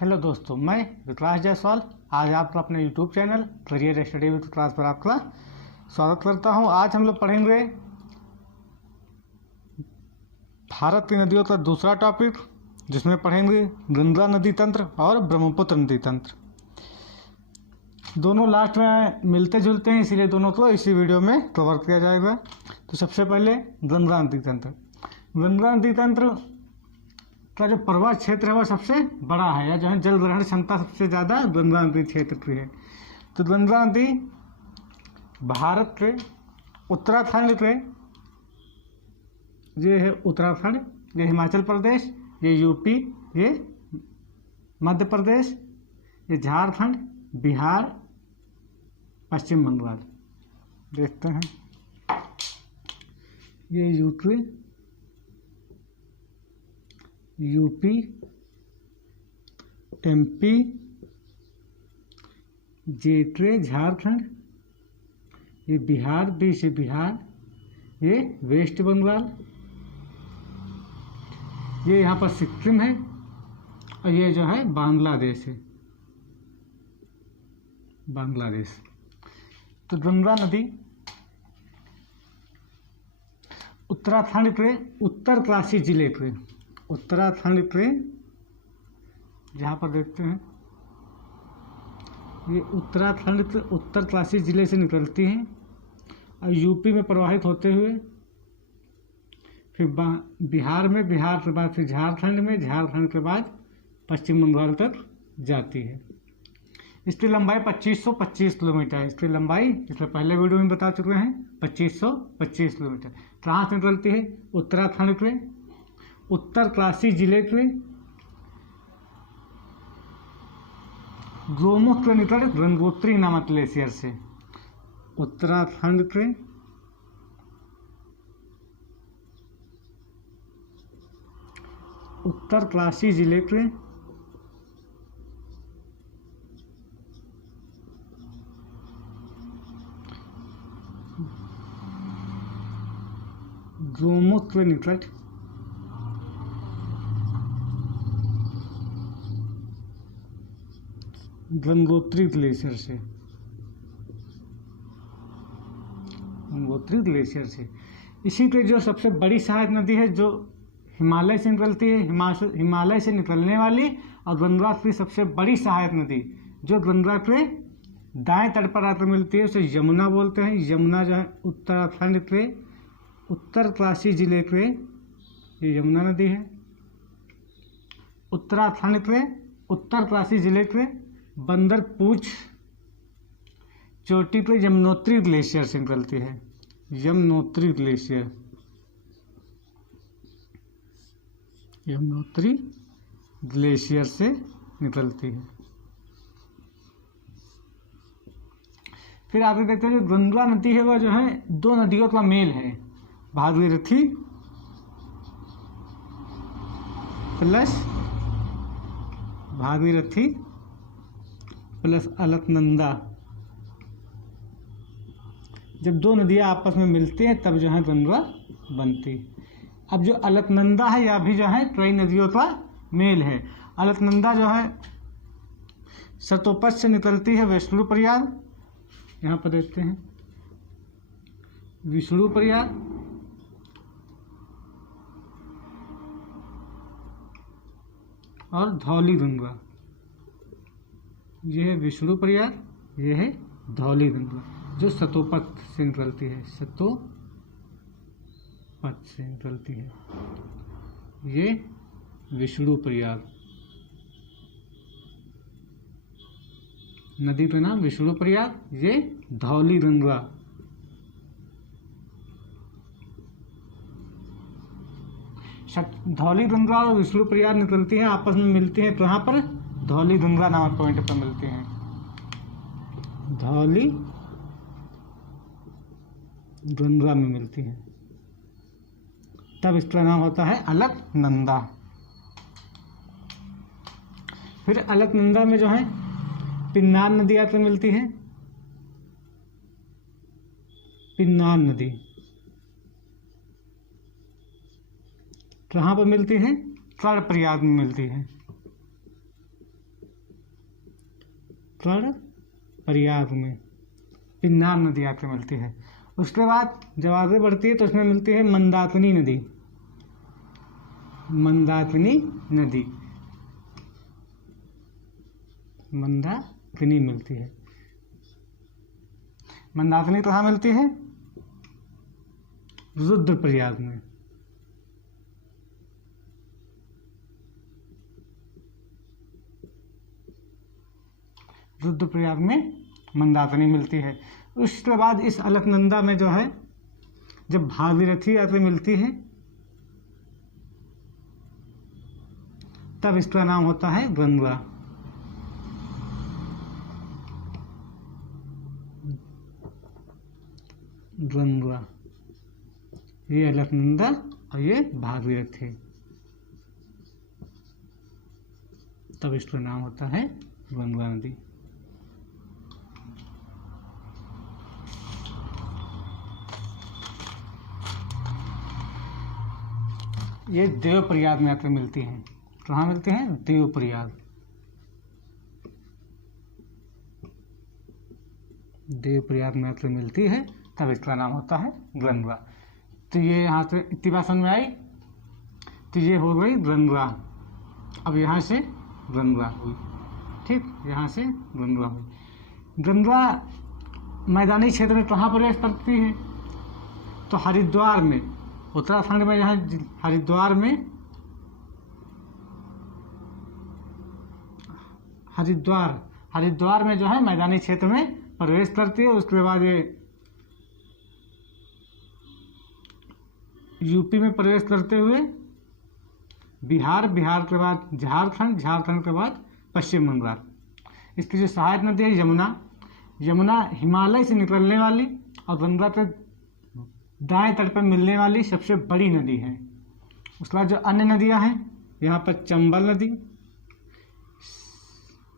Hello दोस्तों, मैं विकास जायसवाल आज आपका अपने YouTube channel career study with Vikas पर आपका स्वागत करता हूं। आज हम लोग पढ़ेंगे भारत की नदियों का दूसरा टॉपिक, जिसमें पढ़ेंगे गंगा नदी तंत्र और ब्रह्मपुत्र नदी तंत्र। दोनों लास्ट में मिलते जुलते हैं, इसीलिए दोनों को इसी वीडियो में कवर किया जाएगा। तो सबसे पहले गंगा नदी तंत्र। गंगा नदी तंत्र का जो प्रवाह क्षेत्र है वह सबसे बड़ा है, या जो है जल ग्रहण क्षमता सबसे ज़्यादा गंगा नदी क्षेत्र की है। तो गंगा नदी भारत के उत्तराखंड के, ये है उत्तराखंड, ये हिमाचल प्रदेश, ये यूपी, ये मध्य प्रदेश, ये झारखंड, बिहार, पश्चिम बंगाल। देखते हैं, ये यूपी, एमपी, जेके झारखंड, ये बिहार, बीच बिहार, ये वेस्ट बंगाल, ये यहाँ पर सिक्किम है, और ये जो है बांग्लादेश है, बांग्लादेश। तो गंगा नदी उत्तराखंड के उत्तरकाशी जिले के, उत्तराखंड के जहाँ पर देखते हैं, ये उत्तराखंड के उत्तरकाशी जिले से निकलती हैं और यूपी में प्रवाहित होते हुए फिर बिहार में, बिहार के बाद फिर झारखंड में, झारखंड के बाद पश्चिम बंगाल तक जाती है। इसकी लंबाई 2525 किलोमीटर है। इसकी लंबाई इससे पहले वीडियो में बता चुके हैं, 2525 किलोमीटर। कहाँ से निकलती है? उत्तराखंड के उत्तरकाशी जिले के गोमुख निकट गंगोत्री नामक ग्लेशियर से। उत्तराखंड के उत्तरकाशी जिले के गोमुख के निकट गंगोत्री ग्लेशियर से, गंगोत्री ग्लेशियर से। इसी के जो सबसे बड़ी सहायक नदी है, जो हिमालय से निकलती है, हिमालय से निकलने वाली और गंगा की सबसे बड़ी सहायक नदी, जो गंगा के दाएं तट पर आकर मिलती है, उसे यमुना बोलते हैं। यमुना जो है उत्तराखंड के उत्तरकाशी जिले के, ये यमुना नदी है। उत्तराखंड के उत्तरकाशी जिले के बंदरपूछ चोटी पे यमुनोत्री ग्लेशियर से निकलती है। यमुनोत्री ग्लेशियर, यमुनोत्री ग्लेशियर से निकलती है। फिर आगे देखते हैं, जो गंगा नदी है वह जो है दो नदियों का मेल है, भागीरथी प्लस अलकनंदा। जब दो नदियां आपस में मिलती हैं तब जो है गंगा बनती। अब जो अलकनंदा है, यह भी जो है कई नदियों का मेल है। अलकनंदा जो है सतोपथ से निकलती है विष्णुप्रयाग, यहाँ पर देखते हैं विष्णुप्रयाग, और धौली गंगा। ये है विष्णुप्रयाग, ये है धौली गंगा, जो सतोपथ से निकलती है, सतोपथ से निकलती है। ये विष्णुप्रयाग, नदी का नाम विष्णुप्रयाग, ये धौली गंगा। धौली गंगा और विष्णुप्रयाग निकलती हैं, आपस में मिलती हैं। कहाँ पर? धौली गंगा नामक पॉइंट पर मिलती हैं। धौली गंगा में मिलती हैं, तब इसका नाम होता है अलकनंदा। फिर अलकनंदा में जो है पिन्नार नदी आकर मिलती है। पिन्नार नदी कहाँ पर मिलती है? कर्णप्रयाग में मिलती है। उत्तर प्रयाग में पिन्नार नदी आकर मिलती है। उसके बाद जब आगे बढ़ती है तो उसमें मिलती है मंदाकिनी नदी। मंदाकिनी नदी, मंदाकिनी मिलती है। मंदाकिनी कहाँ मिलती है? रुद्रप्रयाग में। रुद्रप्रयाग में मंदाकिनी मिलती है। उसके बाद इस अलकनंदा में जो है जब भागीरथी आकर मिलती है तब इसका नाम होता है गंगा। गंगा, ये अलकनंदा और ये भागीरथी, तब इसका नाम होता है गंगा नदी। ये देवप्रयाग में आकर मिलती हैं। कहाँ मिलते हैं? देवप्रयाग। देवप्रयाग में आकर मिलती है तब इसका नाम होता है गंगा। तो ये यहाँ से इतनी बात समझ में आई। तो ये हो गई गंगा। अब यहाँ से गंगा हुई, ठीक, यहाँ से गंगा हुई। गंगा मैदानी क्षेत्र में कहाँ प्रवेश करती है? तो हरिद्वार में, उत्तराखंड में, यहाँ हरिद्वार में, हरिद्वार में जो है मैदानी क्षेत्र में प्रवेश करती है। उसके बाद ये यूपी में प्रवेश करते हुए बिहार, बिहार के बाद झारखंड, झारखंड के बाद पश्चिम बंगाल। इसकी जो सहायक नदी है यमुना, यमुना हिमालय से निकलने वाली और गंगा के दाएं तट पर मिलने वाली सबसे बड़ी नदी है। उसके बाद जो अन्य नदियां हैं यहाँ पर चंबल नदी,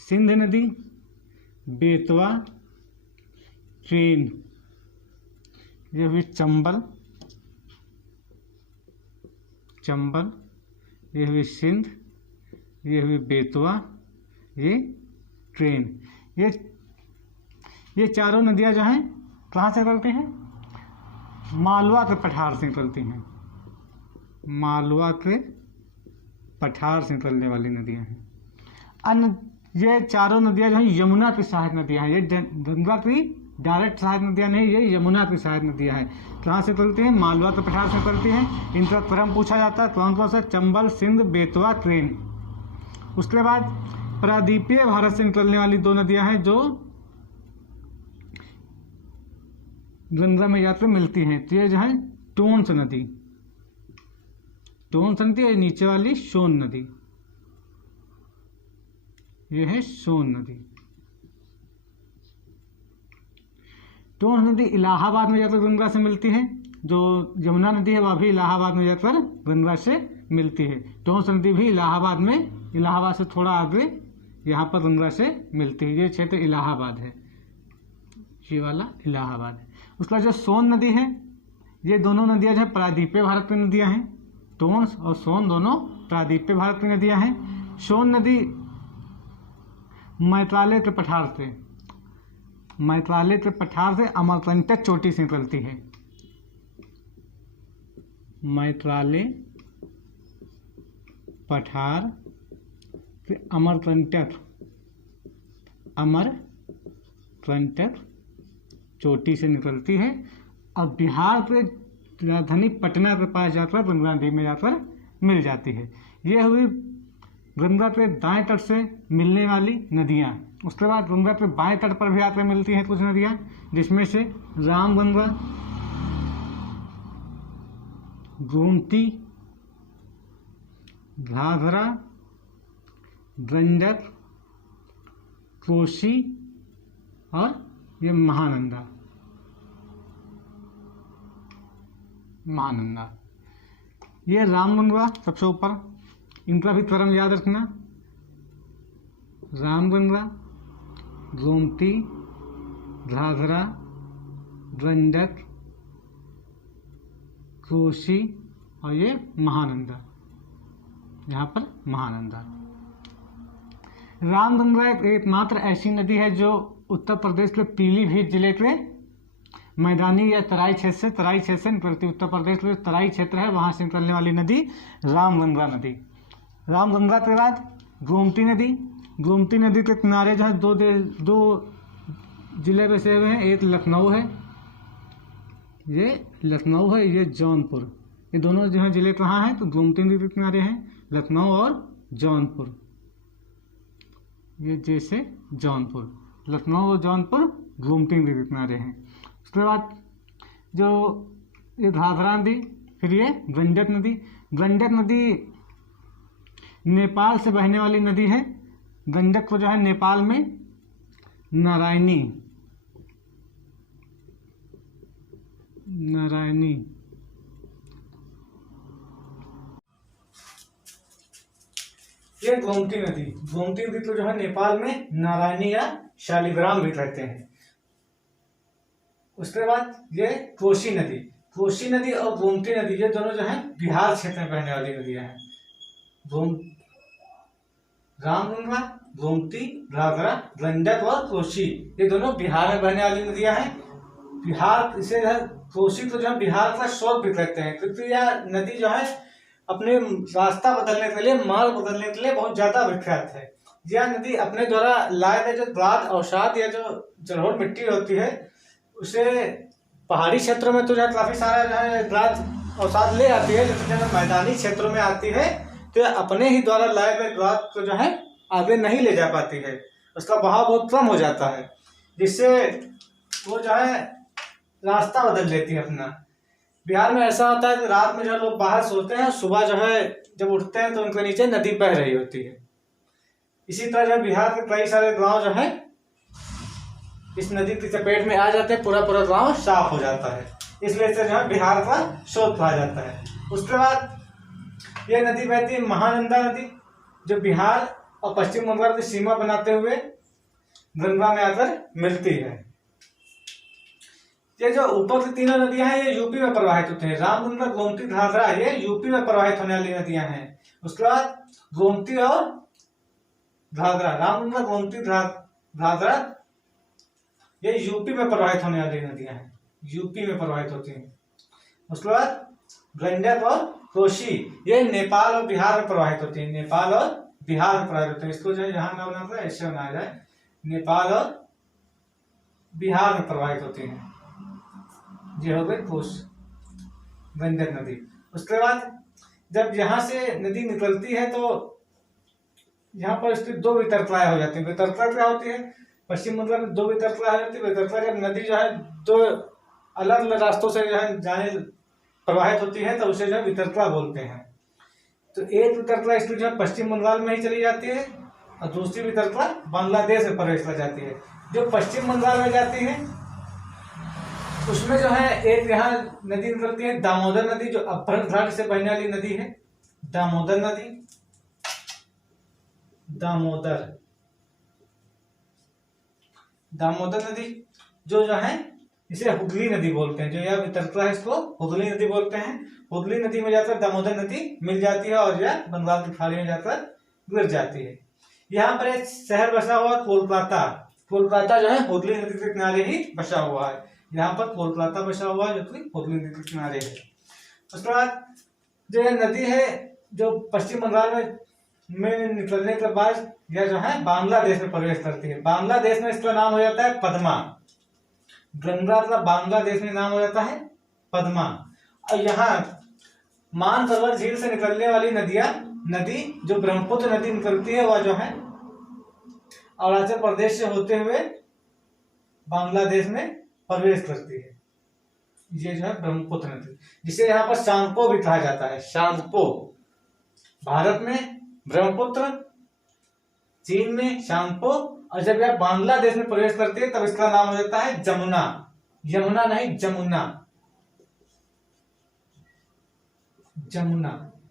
सिंध नदी, बेतवा, ट्रेन, ये हुई चंबल, ये हुई सिंध, ये हुई बेतवा, ये ट्रेन। ये चारों नदियां जो हैं कहाँ से निकलती हैं? मालवा के पठार से निकलती हैं। मालवा के पठार से निकलने वाली नदियां हैं। अन्य ये चारों नदियां जो हैं यमुना की सहायक नदियां हैं। ये गंगा की डायरेक्ट सहायक नदियां नहीं, ये यमुना की सहायक नदियां हैं। कहाँ से निकलती हैं? मालवा के पठार से निकलती हैं। इनका क्रम पूछा जाता है, कौन कौन सा? चंबल, सिंध, बेतवा, ट्रेन। उसके बाद प्रायद्वीपीय भारत से निकलने वाली दो नदियां हैं जो गंगा में जाकर मिलती हैं। तो ये जो है टोंस नदी, टोंस नदी, और नीचे वाली सोन नदी, ये है सोन नदी। टोंस नदी इलाहाबाद में जाकर गंगा से मिलती है। जो यमुना नदी है वह भी इलाहाबाद में जाकर गंगा से मिलती है। टोंस नदी भी इलाहाबाद में, इलाहाबाद से थोड़ा आगे यहाँ पर गंगा से मिलती है। ये क्षेत्र इलाहाबाद है, ये वाला इलाहाबाद है। उसका जो सोन नदी है, ये दोनों नदियाँ जो है प्रायद्वीपीय भारत की नदियाँ हैं। टोंस और सोन दोनों प्रायद्वीपीय भारत की नदियाँ हैं। सोन नदी मैत्रालय के पठार से, मैत्रालय के पठार से अमरकंटक चोटी से निकलती है। मैत्रालय पठार से अमरकंटक, अमरकंटक चोटी से निकलती है और बिहार के राजधानी पटना के पास जाकर गंगा नदी में जाकर मिल जाती है। ये हुई गंगा के दाएं तट से मिलने वाली नदियाँ। उसके बाद गंगा के बाएं तट पर भी आकर मिलती हैं कुछ नदियाँ, जिसमें से रामगंगा, गोमती, घाघरा, गंडक, कोसी और ये महानंदा। ये रामगंगा सबसे ऊपर, इनका भी क्रम याद रखना। रामगंगा, गोमती, घाघरा, गंडक, कोसी और ये महानंदा, यहाँ पर महानंदा। रामगंगा एकमात्र ऐसी नदी है जो उत्तर प्रदेश के पीलीभीत जिले के मैदानी या तराई क्षेत्र से निकलती है। उत्तर प्रदेश में तराई क्षेत्र है, वहाँ से निकलने वाली नदी रामगंगा नदी। रामगंगा के बाद गोमती नदी। गोमती नदी के किनारे जो है दो जिले बसे हुए हैं, एक लखनऊ है, ये जौनपुर। ये दोनों जो है जिले कहाँ हैं, तो गोमती नदी के किनारे हैं, लखनऊ और जौनपुर। ये जैसे जौनपुर, लखनऊ और जौनपुर गोमती नदी के किनारे हैं। उसके बाद जो ये घाघरा नदी, फिर ये गंडक नदी। गंडक नदी नेपाल से बहने वाली नदी है। गंडक को जो है नेपाल में नारायणी ये गोमती नदी तो जो है नेपाल में नारायणी या शालिग्राम भी कहते हैं। उसके बाद ये कोसी नदी और गोमती नदी, ये दोनों जो है बिहार क्षेत्र में बहने वाली नदियां हैं। रामगंगा, गोमती, घाघरा, गंडक और कोसी, ये दोनों बिहार में बहने वाली नदियां हैं। बिहार इसे कोसी तो जो है बिहार का स्रोत भी कहते हैं, क्योंकि यह नदी जो है अपने रास्ता बदलने के लिए, मार्ग बदलने के लिए बहुत ज्यादा विख्यात है। यह नदी अपने द्वारा लाए गए जो दाद अवसाद या जो जलोढ़ मिट्टी होती है, उसे पहाड़ी क्षेत्रों में तो जो है काफी सारा जो है दाद अवसाद ले आती है, लेकिन जब मैदानी क्षेत्रों में आती है तो अपने ही द्वारा लाए गए दाद को जो है आगे नहीं ले जा पाती है, उसका बहाव बहुत कम हो जाता है, जिससे वो जो है रास्ता बदल लेती है अपना। बिहार में ऐसा होता है कि रात में जो लोग बाहर सोते हैं, सुबह जो है जब उठते हैं तो उनके नीचे नदी बह रही होती है। इसी तरह जो बिहार के कई सारे गांव जो है इस नदी की चपेट में आ जाते हैं, पूरा गांव साफ हो जाता है, इसलिए इसे जो है बिहार का स्रोत कहा जाता है। उसके बाद यह नदी बहती है महानंदा नदी, जो बिहार और पश्चिम बंगाल की सीमा बनाते हुए गंगा में आकर मिलती है। ये जो ऊपर की तीनों नदियां हैं, ये यूपी में प्रवाहित होते हैं। रामगंगा, गोमती, घाघरा, ये यूपी में प्रवाहित होने वाली नदियां हैं। उसके बाद गोमती और घाघरा, रामगंगा, गोमती, घाघरा, ये यूपी में प्रवाहित होने वाली नदियां हैं, यूपी में प्रवाहित होती हैं। उसके बाद गंडक और कोसी, ये नेपाल और बिहार में प्रवाहित होती है। नेपाल और बिहार में प्रवाहित होते हैं। इसको जो है यहाँ ना बनाकर ऐसे बनाया जाए, नेपाल और बिहार में प्रवाहित होती हैं। ये हो गई गंडक नदी। उसके बाद जब यहाँ से नदी निकलती है तो यहाँ पर इसकी दो वितरकताएं हो जाती है। वितरकता क्या होती है, पश्चिम बंगाल में दो वितरकता हो जाती है। वितरकता जब नदी जो है दो अलग अलग रास्तों से जो है जाने प्रवाहित होती है तो उसे जो है वितरकता बोलते हैं। तो एक वितरकता इसकी जो है पश्चिम बंगाल में ही चली जाती है और दूसरी वितरकता बांग्लादेश में प्रवेश कर जाती है। जो पश्चिम बंगाल में जाती है उसमें जो है एक यहाँ नदी निकलती है दामोदर नदी, जो अपहरण घाट से बहने वाली नदी है। दामोदर नदी, दामोदर नदी जो है इसे हुगली नदी बोलते हैं। जो यह वितरकता है इसको हुगली नदी बोलते हैं। हुगली नदी में जाकर दामोदर नदी मिल जाती है और यह बंगाल की खाड़ी में जाकर गिर जाती है। यहाँ पर एक शहर बसा हुआ कोलकाता। कोलकाता जो है हुगली नदी के किनारे ही बसा हुआ है। यहाँ पर कोलकाता बसा हुआ है जो कि हुगली नदी के किनारे है। उसके बाद जो यह नदी है जो पश्चिम बंगाल में निकलने के बाद यह जो है बांग्लादेश में प्रवेश करती है। बांग्लादेश में इसका नाम हो जाता है पद्मा। गंगा का बांग्लादेश में नाम हो जाता है पद्मा। और यहाँ मानसरोवर झील से निकलने वाली नदी जो ब्रह्मपुत्र नदी निकलती है, वह जो है अरुणाचल प्रदेश से होते हुए बांग्लादेश में प्रवेश करती है। ये जो है ब्रह्मपुत्र नदी, जिसे यहाँ पर शांगपो भी कहा जाता है। शांगपो, भारत में ब्रह्मपुत्र, चीन में शांगपो, और जब यह बांग्लादेश में प्रवेश करती है तब इसका नाम हो जाता है जमुना। यमुना नहीं, जमुना।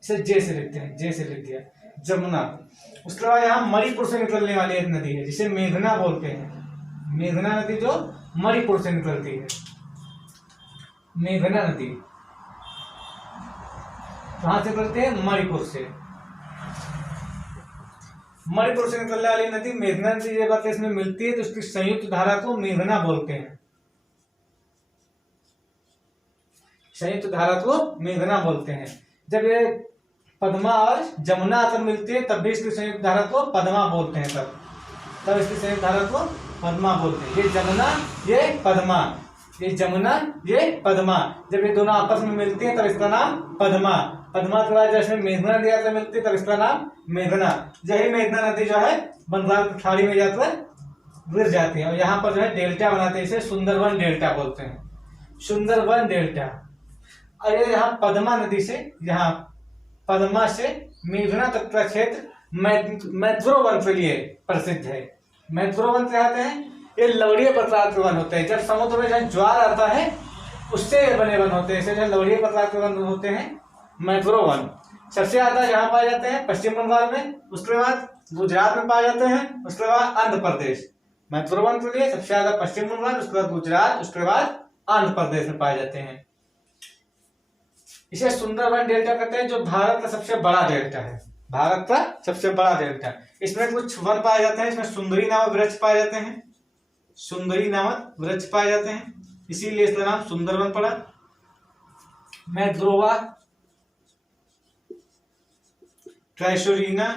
इसे जे से लिखते हैं, जे से लिख दिया, जमुना। उसके बाद यहाँ मणिपुर से निकलने वाली एक नदी है जिसे मेघना बोलते हैं। मेघना नदी जो मणिपुर से निकलती है, मेघना नदी कहाँ से निकलती है, मणिपुर से। मणिपुर से निकलने वाली नदी मेघना नदी जब आके इसमें मिलती है तो उसकी संयुक्त धारा को मेघना बोलते हैं। संयुक्त धारा को मेघना बोलते हैं। जब ये पद्मा और जमुना आकर मिलती है तब भी इसकी संयुक्त धारा को पद्मा बोलते हैं। तब इसकी संयुक्त धारा को पद्मा बोलते हैं। ये जमुना ये पद्मा, ये जमुना ये पद्मा, जब ये दोनों आपस में मिलती है तब इसका नाम पद्मा। पद्मा के बाद जैसे मेघना नदी आकर मिलती है तब इसका नाम मेघना। यही मेघना नदी जो है बंगाल की खाड़ी में जाकर गिर जाती है और यहाँ पर जो है डेल्टा बनाते हैं, इसे सुंदरवन डेल्टा बोलते हैं। सुंदरवन डेल्टा। और ये यहाँ पद्मा नदी से, यहाँ पद्मा से मेघना तक का क्षेत्र मैत्रोवन के लिए प्रसिद्ध है। मैत्रोवन क्या होते हैं? ये लवड़ीय प्रकार के वन होते हैं। जब समुद्र में जहाँ ज्वार आता है उससे ये बने वन होते हैं, इसे जो लवड़ीय प्रकार के वन होते हैं मैत्रोवन। सबसे ज्यादा यहाँ पाए जाते हैं पश्चिम बंगाल में, उसके बाद गुजरात में पाए जाते हैं, उसके बाद आंध्र प्रदेश। मैत्रोवन के लिए सबसे ज्यादा पश्चिम बंगाल, उसके बाद गुजरात, उसके बाद आंध्र प्रदेश में पाए जाते हैं। इसे सुंदरवन डेल्टा कहते हैं, जो भारत का सबसे बड़ा डेल्टा है। भारत का सबसे बड़ा डेल्टा। इसमें कुछ वन पाए जाते हैं, इसमें सुंदरी नामक वृक्ष पाए जाते हैं, सुंदरी नामक वृक्ष पाए जाते हैं, इसीलिए इसका नाम सुंदरवन पड़ा। मैद्रोवा, ट्राइसोरिना,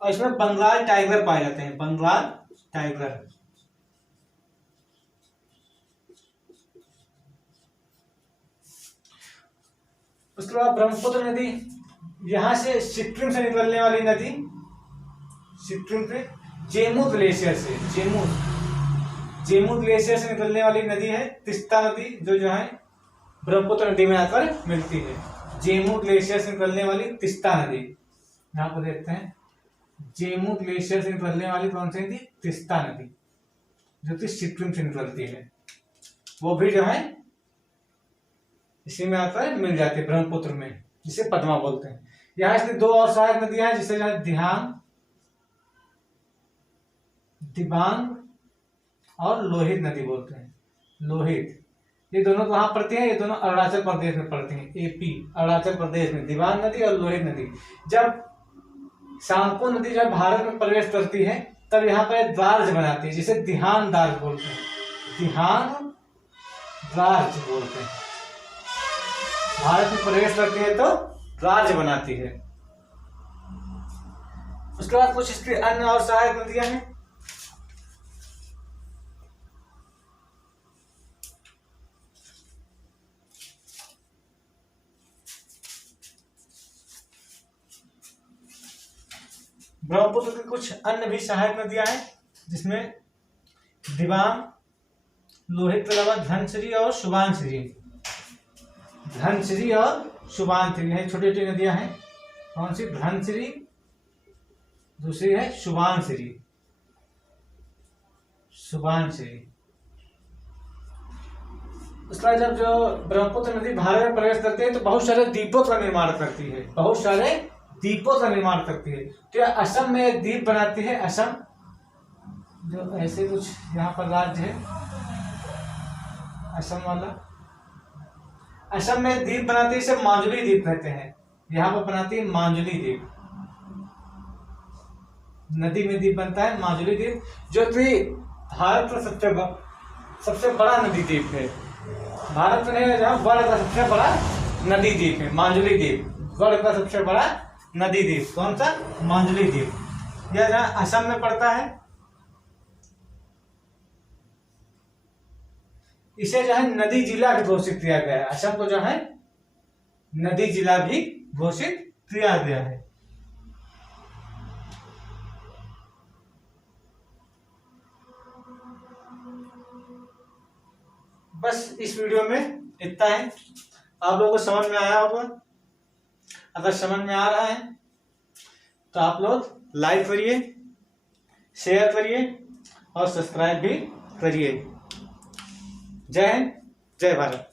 और इसमें बंगाल टाइगर पाए जाते हैं, बंगाल टाइगर। उसके बाद ब्रह्मपुत्र नदी, यहां से सिक्किम से निकलने वाली नदी, सिक्किम से जेमू ग्लेशियर से, जेमू ग्लेशियर से निकलने वाली नदी है तीस्ता नदी, जो है ब्रह्मपुत्र नदी में आकर मिलती है। जेमू ग्लेशियर से निकलने वाली तीस्ता नदी, यहाँ पर देखते हैं जेमू ग्लेशियर से निकलने वाली कौन सी नदी? तीस्ता नदी, जो कि सिक्किम से निकलती है। वो भी जो है इसी में आकर मिल जाती है ब्रह्मपुत्र में, जिसे पद्मा बोलते हैं। यहाँ इसकी दो और सहायक नदियां हैं, जिसे जो है दिबांग और लोहित नदी बोलते हैं। लोहित, ये दोनों कहाँ पड़ती हैं? ये दोनों अरुणाचल प्रदेश में पड़ती हैं, एपी अरुणाचल प्रदेश में। दिबांग नदी और लोहित नदी। जब सांगपो नदी जब भारत में प्रवेश करती है तब यहाँ पर द्वारज बनाती है, जिसे दिहान द्वार बोलते हैं, दिहान द्वारज बोलते हैं। भारत में प्रवेश करती है तो राज्य बनाती है। उसके बाद कुछ इसकी अन्य और सहायक नदियां हैं। ब्रह्मपुत्र की कुछ अन्य भी सहायक नदियां हैं, जिसमें दिबांग, लोहित के अलावा धनसिरी और सुबानसिरी। धनसिरी और सुबानसिरी है छोटी छोटी नदियां हैं। कौन सी? धनसिरी, दूसरी है सुबानसिरी। सुबानसिरी। उसके बाद जब जो ब्रह्मपुत्र नदी भारत में प्रवेश करती है तो बहुत सारे द्वीपों का निर्माण करती है, बहुत सारे द्वीपों का निर्माण करती है। तो असम में एक द्वीप बनाती है, असम, जो ऐसे कुछ यहाँ पर राज्य है असम वाला। असम में द्वीप बनाती है, इसे माजुली द्वीप कहते हैं। यहाँ पर बनाती है माजुली द्वीप, नदी में द्वीप बनता है माजुली द्वीप, जो कि भारत का सबसे बड़ा नदी द्वीप है। भारत में जहाँ वर्ल्ड का सबसे बड़ा नदी द्वीप है माजुली द्वीप, वर्ल्ड का सबसे बड़ा नदी द्वीप। कौन सा? माजुली द्वीप। यह जहाँ असम में पड़ता है। इसे जो है नदी जिला भी घोषित किया गया है। असम को जो है नदी जिला भी घोषित किया गया है। बस इस वीडियो में इतना है। आप लोगों को समझ में आया होगा। अगर समझ में आ रहा है तो आप लोग लाइक करिए, शेयर करिए और सब्सक्राइब भी करिए। जय हिंद, जय भारत।